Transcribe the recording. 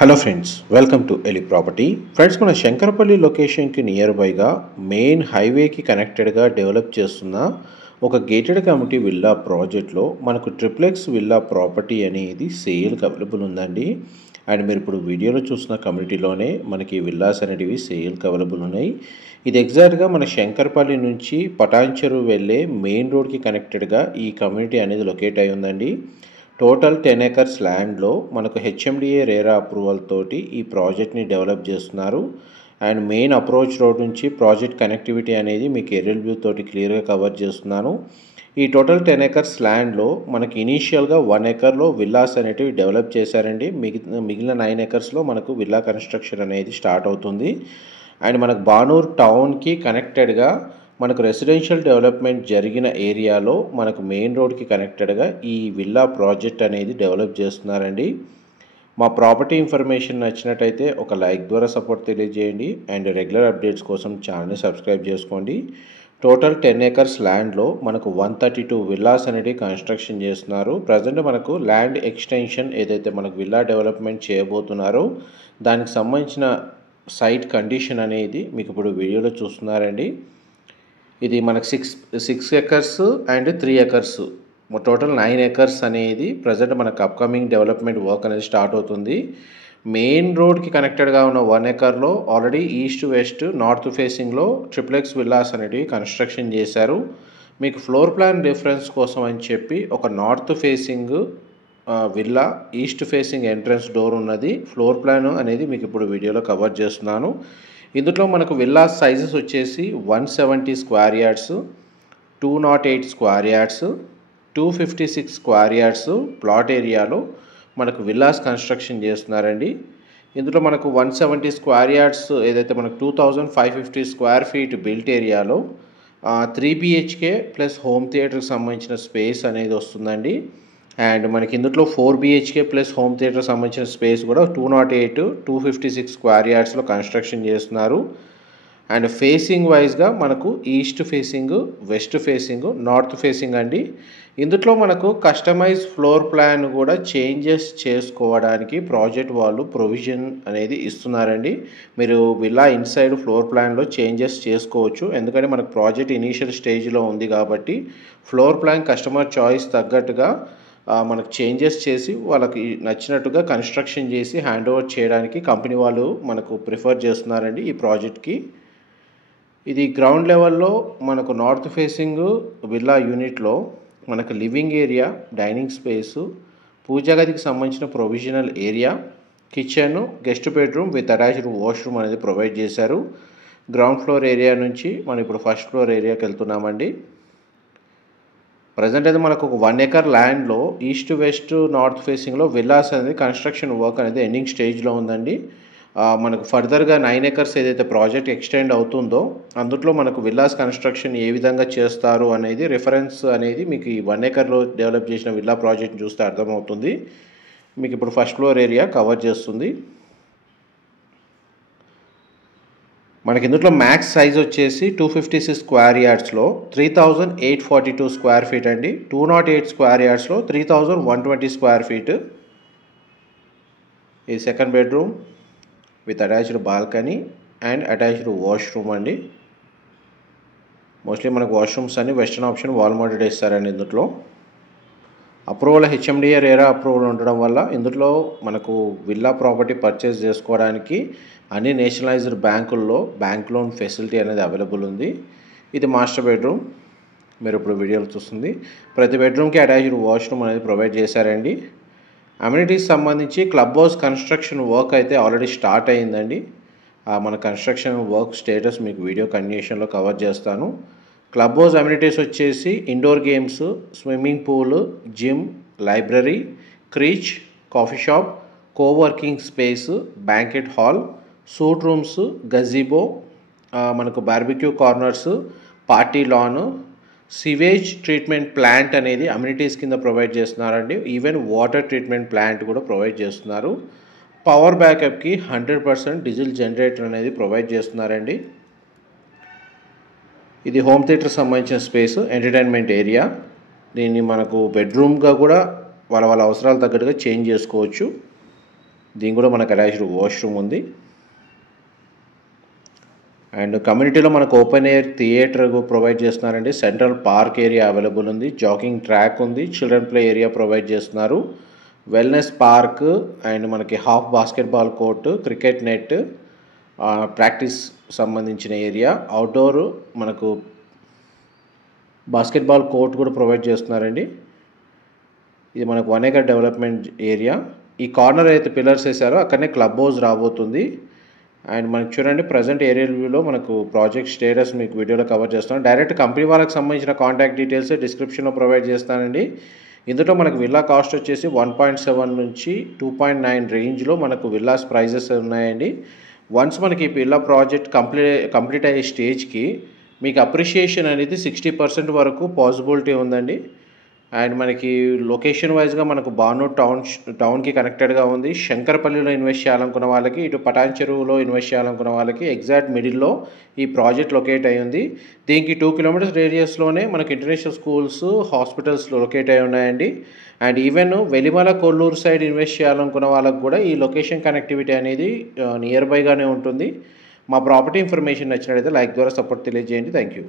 Hello friends, welcome to ఎలి property. Friends, మన శంకరపల్లి లొకేషన్కి నియర్ బైగా మెయిన్ హైవేకి కనెక్టెడ్గా డెవలప్ చేస్తున్న ఒక గేటెడ్ కమ్యూనిటీ విల్లా ప్రాజెక్ట్లో మనకు ట్రిప్లెక్స్ విల్లా ప్రాపర్టీ అనేది సేల్కి అవైలబుల్ ఉందండి. అండ్ మీరు ఇప్పుడు వీడియోలో చూసిన కమ్యూనిటీలోనే మనకి విల్లాస్ అనేటివి సేల్కి అవైలబుల్ ఉన్నాయి. ఇది ఎగ్జాక్ట్గా మన శంకరపల్లి నుంచి పటాన్చెరు వెళ్ళే మెయిన్ రోడ్కి కనెక్టెడ్గా ఈ కమ్యూనిటీ అనేది లొకేట్ అయి ఉందండి. టోటల్ 10 acres ల్యాండ్లో మనకు హెచ్ఎండిఏ రేరా అప్రూవల్ తోటి ఈ ప్రాజెక్ట్ని డెవలప్ చేస్తున్నారు. అండ్ మెయిన్ అప్రోచ్ రోడ్ నుంచి ప్రాజెక్ట్ కనెక్టివిటీ అనేది మీకు ఏరియల్ వ్యూ తోటి క్లియర్గా కవర్ చేస్తున్నాను. ఈ టోటల్ 10 acres ల్యాండ్లో మనకి ఇనీషియల్గా 1 acreలో విల్లాస్ అనేటివి డెవలప్ చేశారండి. మిగిలిన 9 acresలో మనకు విల్లా కన్స్ట్రక్షన్ అనేది స్టార్ట్ అవుతుంది. అండ్ మనకు బానూర్ టౌన్కి కనెక్టెడ్గా మనకు రెసిడెన్షియల్ డెవలప్మెంట్ జరిగిన ఏరియాలో మనకు మెయిన్ రోడ్కి కనెక్టెడ్గా ఈ విల్లా ప్రాజెక్ట్ అనేది డెవలప్ చేస్తున్నారండి. మా ప్రాపర్టీ ఇన్ఫర్మేషన్ నచ్చినట్టయితే ఒక లైక్ ద్వారా సపోర్ట్ తెలియజేయండి. అండ్ రెగ్యులర్ అప్డేట్స్ కోసం ఛానల్ని సబ్స్క్రైబ్ చేసుకోండి. టోటల్ 10 acres ల్యాండ్లో మనకు 132 విల్లాస్ అనేవి కన్స్ట్రక్షన్ చేస్తున్నారు. ప్రజెంట్ మనకు ల్యాండ్ ఎక్స్టెన్షన్ ఏదైతే మనకు విల్లా డెవలప్మెంట్ చేయబోతున్నారో దానికి సంబంధించిన సైట్ కండిషన్ అనేది మీకు ఇప్పుడు వీడియోలో చూస్తున్నారండి. ఇది మనకు 6 acres and 3 acres total 9 acres అనేది ప్రజెంట్ మనకు అప్కమింగ్ డెవలప్మెంట్ వర్క్ అనేది స్టార్ట్ అవుతుంది. మెయిన్ రోడ్కి కనెక్టెడ్గా ఉన్న 1 acreలో ఆల్రెడీ ఈస్ట్ వెస్ట్ నార్త్ ఫేసింగ్లో ట్రిప్లెక్స్ విల్లాస్ అనేవి కన్స్ట్రక్షన్ చేశారు. మీకు ఫ్లోర్ ప్లాన్ రిఫరెన్స్ కోసం అని చెప్పి ఒక north facing villa east facing entrance door ఉన్నది. ఫ్లోర్ ప్లాన్ అనేది మీకు ఇప్పుడు వీడియోలో కవర్ చేస్తున్నాను. ఇందులో మనకు విల్లా సైజెస్ వచ్చేసి 170 square yards, 208 square yards, 256 square yards plot ఏరియాలో మనకు విల్లాస్ కన్స్ట్రక్షన్ చేస్తున్నారండి. ఇందులో మనకు 170 స్క్వేర్ యార్డ్స్ ఏదైతే మనకు 2550 స్క్వేర్ ఫీట్ బిల్ట్ ఏరియాలో 3 BHK ప్లస్ హోమ్ థియేటర్కి సంబంధించిన స్పేస్ అనేది వస్తుందండి. అండ్ మనకి ఇందులో 4 BHK ప్లస్ హోమ్ థియేటర్ సంబంధించిన స్పేస్ కూడా 208, 256 స్క్వేర్ యార్డ్స్లో కన్స్ట్రక్షన్ చేస్తున్నారు. అండ్ ఫేసింగ్ వైజ్గా మనకు east facing, west facing, north facing అండి. ఇందులో మనకు కస్టమైజ్ ఫ్లోర్ ప్లాన్ కూడా చేంజెస్ చేసుకోవడానికి ప్రాజెక్ట్ వాళ్ళు ప్రొవిజన్ అనేది ఇస్తున్నారండి. మీరు విల్లా ఇన్సైడ్ ఫ్లోర్ ప్లాన్లో చేంజెస్ చేసుకోవచ్చు. ఎందుకంటే మనకు ప్రాజెక్ట్ ఇనీషియల్ స్టేజ్లో ఉంది కాబట్టి ఫ్లోర్ ప్లాన్ కస్టమర్ చాయిస్ తగ్గట్టుగా మనకు చేంజెస్ చేసి వాళ్ళకి నచ్చినట్టుగా కన్స్ట్రక్షన్ చేసి హ్యాండ్ ఓవర్ చేయడానికి కంపెనీ వాళ్ళు మనకు ప్రిఫర్ చేస్తున్నారండి ఈ ప్రాజెక్ట్కి. ఇది గ్రౌండ్ లెవెల్లో మనకు నార్త్ ఫేసింగ్ విల్లా యూనిట్లో మనకు లివింగ్ ఏరియా, డైనింగ్ స్పేసు, పూజా గదికి సంబంధించిన provisional area, kitchen, guest bedroom with attached washroom అనేది ప్రొవైడ్ చేశారు. గ్రౌండ్ ఫ్లోర్ ఏరియా నుంచి మనం ఇప్పుడు ఫస్ట్ ఫ్లోర్ ఏరియాకి వెళ్తున్నామండి. ప్రజెంట్ అయితే మనకు ఒక 1 acre ల్యాండ్లో ఈస్ట్ వెస్ట్ నార్త్ ఫేసింగ్లో విల్లాస్ అనేది కన్స్ట్రక్షన్ వర్క్ అనేది ఎండింగ్ స్టేజ్లో ఉందండి. మనకు ఫర్దర్గా 9 acres ఏదైతే ప్రాజెక్ట్ ఎక్స్టెండ్ అవుతుందో అందులో మనకు విల్లాస్ కన్స్ట్రక్షన్ ఏ విధంగా చేస్తారు అనేది రిఫరెన్స్ అనేది మీకు ఈ 1 acreలో డెవలప్ చేసిన విల్లా ప్రాజెక్ట్ని చూస్తే అర్థమవుతుంది. మీకు ఇప్పుడు ఫస్ట్ ఫ్లోర్ ఏరియా కవర్ చేస్తుంది. మనకి ఇందులో మ్యాక్స్ సైజ్ వచ్చేసి 256 స్క్వేర్ యార్డ్స్లో 3842 స్క్వేర్ ఫీట్ అండి. 208 స్క్వేర్ యార్డ్స్లో 3120 స్క్వేర్ ఫీట్. ఇది second bedroom with attached balcony and attached washroom అండి. మోస్ట్లీ మనకు వాష్రూమ్స్ అన్ని వెస్టర్న్ ఆప్షన్ వాల్ మౌంటెడ్ ఇస్తారండి. ఇందులో అప్రూవల్ హెచ్ఎండిఏ రేరా అప్రూవల్ ఉండడం వల్ల ఇందులో మనకు విల్లా ప్రాపర్టీ పర్చేస్ చేసుకోవడానికి అన్ని నేషనలైజ్డ్ బ్యాంకుల్లో బ్యాంక్ లోన్ ఫెసిలిటీ అనేది అవైలబుల్ ఉంది. ఇది మాస్టర్ బెడ్రూమ్ మీరు ఇప్పుడు వీడియోలో చూస్తుంది. ప్రతి బెడ్రూమ్కి అటాచ్డ్ వాష్రూమ్ అనేది ప్రొవైడ్ చేశారండి. అమ్యూనిటీస్ సంబంధించి క్లబ్ హౌస్ కన్స్ట్రక్షన్ వర్క్ అయితే ఆల్రెడీ స్టార్ట్ అయ్యిందండి. మన కన్స్ట్రక్షన్ వర్క్ స్టేటస్ మీకు వీడియో కంటిన్యూషన్లో కవర్ చేస్తాను. క్లబ్ హౌస్ అమ్యూనిటీస్ వచ్చేసి indoor games, swimming pool, gym, library, creche, coffee shop, coworking space, banquet hall, suite rooms, gazebo, మనకు barbecue corners, party lawn, sewage treatment plant అనేది amenities కింద provide చేస్తున్నారండి. Even water treatment plant కూడా provide చేస్తున్నారు. Power బ్యాకప్కి 100% diesel generator అనేది provide చేస్తున్నారండి. ఇది home theatre సంబంధించిన స్పేస్, ఎంటర్టైన్మెంట్ ఏరియా. దీన్ని మనకు బెడ్రూమ్గా కూడా వాళ్ళ అవసరాలు తగ్గట్టుగా చేంజ్ చేసుకోవచ్చు. దీని కూడా మనకు అటాచ్డ్ వాష్రూమ్ ఉంది. అండ్ కమ్యూనిటీలో మనకు ఓపెన్ ఎయిర్ థియేటర్ ప్రొవైడ్ చేస్తున్నారండి. సెంట్రల్ పార్క్ ఏరియా అవైలబుల్ ఉంది. జాగింగ్ ట్రాక్ ఉంది. చిల్డ్రన్ ప్లే ఏరియా ప్రొవైడ్ చేస్తున్నారు. వెల్నెస్ పార్క్ అండ్ మనకి half basketball court, cricket net, practice సంబంధించిన ఏరియా, అవుట్డోర్ మనకు బాస్కెట్బాల్ కోర్ట్ కూడా ప్రొవైడ్ చేస్తున్నారండి. ఇది మనకు 1 acre డెవలప్మెంట్ ఏరియా. ఈ కార్నర్ అయితే పిల్లర్స్ వేసారో అక్కడనే క్లబ్ హౌస్ రాబోతుంది. అండ్ మనకు చూడండి ప్రజెంట్ ఏరియల్ వ్యూలో మనకు ప్రాజెక్ట్ స్టేటస్ మీకు వీడియోలో కవర్ చేస్తాను. డైరెక్ట్ కంపెనీ వాళ్ళకి సంబంధించిన కాంటాక్ట్ డీటెయిల్స్ డిస్క్రిప్షన్లో ప్రొవైడ్ చేస్తానండి. ఇందులో మనకు విల్లా కాస్ట్ వచ్చేసి 1.7 నుంచి 2.9 రేంజ్లో మనకు విల్లాస్ ప్రైజెస్ ఉన్నాయండి. వన్స్ మనకి ఈ విల్లా ప్రాజెక్ట్ కంప్లీట్ అయ్యే స్టేజ్కి మీకు అప్రిషియేషన్ అనేది 60% వరకు పాసిబిలిటీ ఉందండి. అండ్ మనకి లొకేషన్ వైజ్గా మనకు బానూర్ టౌన్కి కనెక్టెడ్గా ఉంది. శంకరపల్లిలో ఇన్వెస్ట్ చేయాలనుకున్న వాళ్ళకి, ఇటు పటాన్ చెరువులో ఇన్వెస్ట్ చేయాలనుకున్న వాళ్ళకి ఎగ్జాక్ట్ మిడిల్లో ఈ ప్రాజెక్ట్ లొకేట్ అయి ఉంది. దీనికి 2 kilometers రేడియస్లోనే మనకి ఇంటర్నేషనల్ స్కూల్స్, హాస్పిటల్స్ లొకేట్ అయి ఉన్నాయండి. And even Velimala, Kollur side invest చేయాలనుకున్న వాళ్ళకి కూడా ఈ లొకేషన్ కనెక్టివిటీ అనేది నియర్ బైగానే ఉంటుంది. మా ప్రాపర్టీ ఇన్ఫర్మేషన్ నచ్చినట్లయితే లైక్ ద్వారా సపోర్ట్ తెలియజేయండి. Thank you.